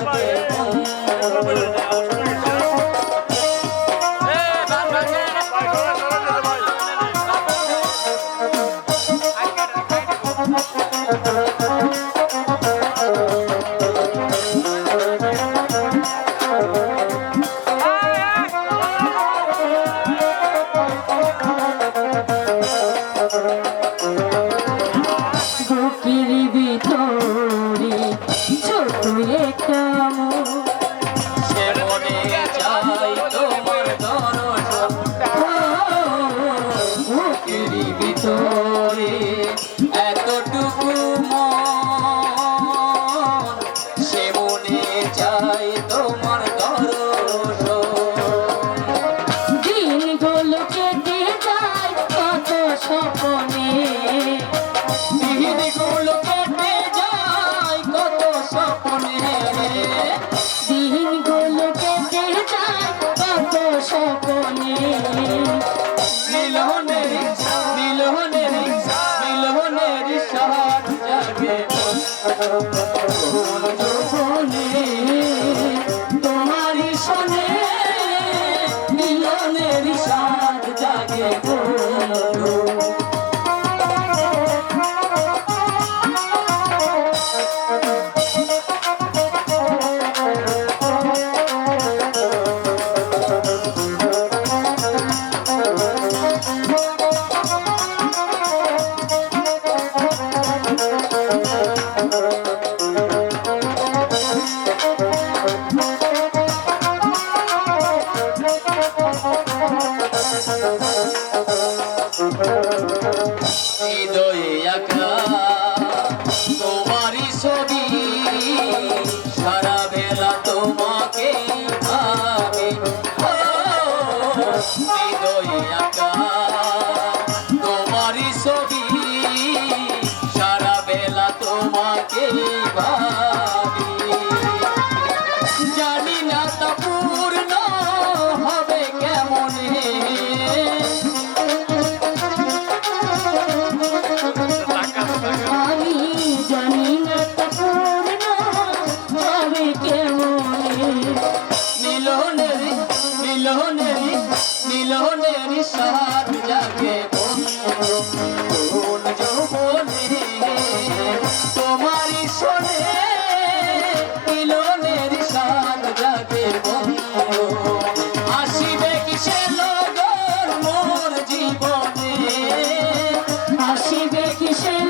Thank you. to go. তোমারি শোনে মিলনের সাথ জাগে গো। মিলনের সার জাগে তোমারি শোনে, মিলনের সার জাগে আসিবে কিসে লগর মোর জীবনে? আসিবে কিসে